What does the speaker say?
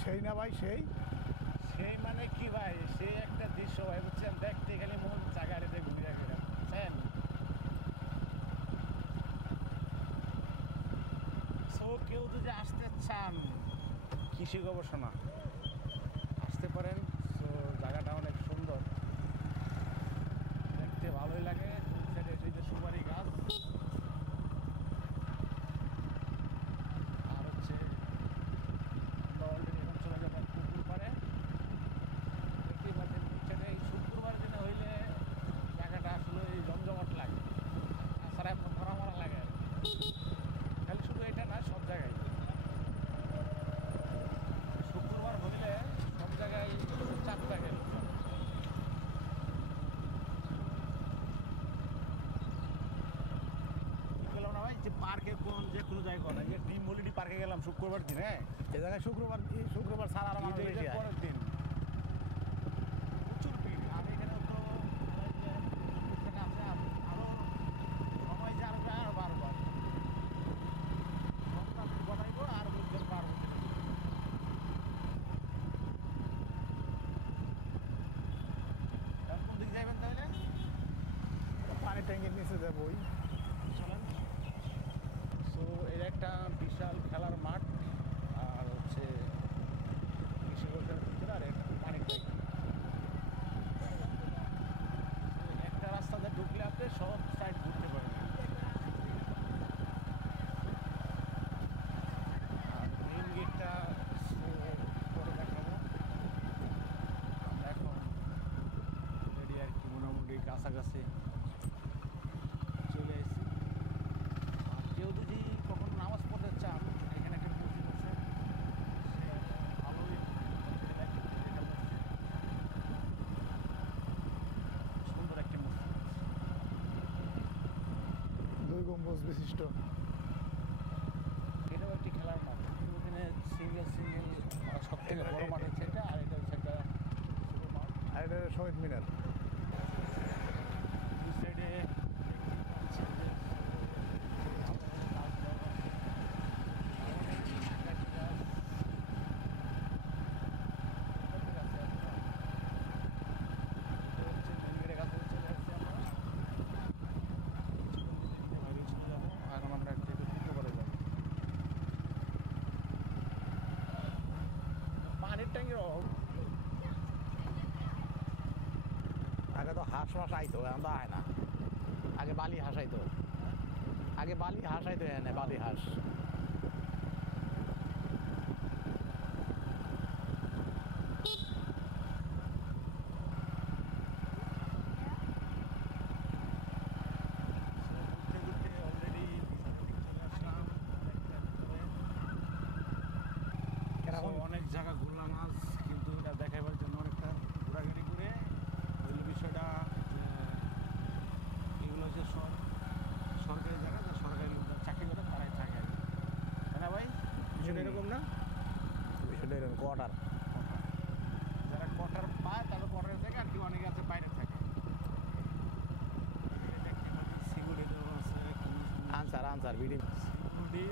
সেই না ভাই, সেই সেই মানে কি ভাই, সেই একটা দৃশ্য ভাই, বুঝছেন, দেখতে গেলে মন জায়গাটিতে ঘুরে ফিরে, বুঝছেন। সো কেউ যদি আসতে চান কৃষি গবেষণা, আসতে পারেন। সো জায়গাটা অনেক সুন্দর, দেখতে ভালোই লাগে। দুই সাইডে এই যে সুপারি গাছ, আর হচ্ছে আমরা অলরেডি এখন চলে যাবো পুকুর পাড়ে। দেখতেই পাচ্ছেন পিছনে এই শুক্রবার দিনে হইলে জায়গাটা আসলে জমজমাট লাগে, তাছাড়া এখন মরা মরা লাগে আর কি। খালি শুধু এটা না, সব জায়গায় শুক্রবার হইলে সব জায়গায় চাপ থাকে। গেলাম না ভাই যে পার্কে, কোন যে কোনো জায়গায় না, যে ড্রিম হলিডে পার্কে গেলাম শুক্রবার দিন। হ্যাঁ, এ জায়গায় শুক্রবার ছাড়া আর মানুষ বেশি হয়। পরের দিন প্রচুর ভিড়। আর এখানে তো আছে আরো সময় যাবে আর বারবার বানাইবো আর বুঝতে পারবো। কোন দিক যাইবেন তাহলে? পানি ট্যাঙ্কির নিচে যাবোই। চলেন। সো এর একটা বিশাল খেলার মাঠ, আর হচ্ছে কৃষি গবেষণার ভিতরে, আর একটা পানির ট্যাঙ্কি। একটা রাস্তাতে ঢুকলে আপনি সব সাইড ঘুরতে পারেন। আর মেইন গেটটা পরে দেখাবো। আমরা এখন রেডি আর কি, মোটামুটি কাছাকাছি চলে এসেছি। আর কেউ যদি কখনো নামাজ পড়তে চান, এখানে একটা মসজিদ আছে, ভালোই সুন্দর একটি মসজিদ, 2 গম্বুজ বিশিষ্ট। এটাও একটি খেলার মাঠ। ওখানে সিঙ্গেল সব থেকে বড় মাঠ হচ্ছে এটা, আর এটা হচ্ছে একটা ছোটো মাঠ। আর এটা শহীদ মিনার। দুই সাইডে পানির ট্যাঙ্কির আগে তো হাঁস মাস আইতো, এখন তো আয় না। আগে বালি হাঁস আইতো, আগে বালি হাঁস আইতো, এনে বালি হাঁস। অনেক জায়গা ঘুরলাম আজ, কিন্তু এটা দেখাবার জন্য অনেকটা ঘোরাঘুরি করে হইল বিষয়টা যে এগুলো হচ্ছে সরকারি জায়গা, যা সরকারি লোকরা চাকরি করে তারাই থাকে, তাই না ভাই? বিষয়টা এরকম না? বিষয়টা এরকম কোয়ার্টার। যারা কোয়ার্টার পায় তারা কোয়ার্টারে থাকে, আর কি অনেকে আছে বাইরে থাকে। সিকিউরিটি আছে, আনসার বিডি। সিকিউরিটি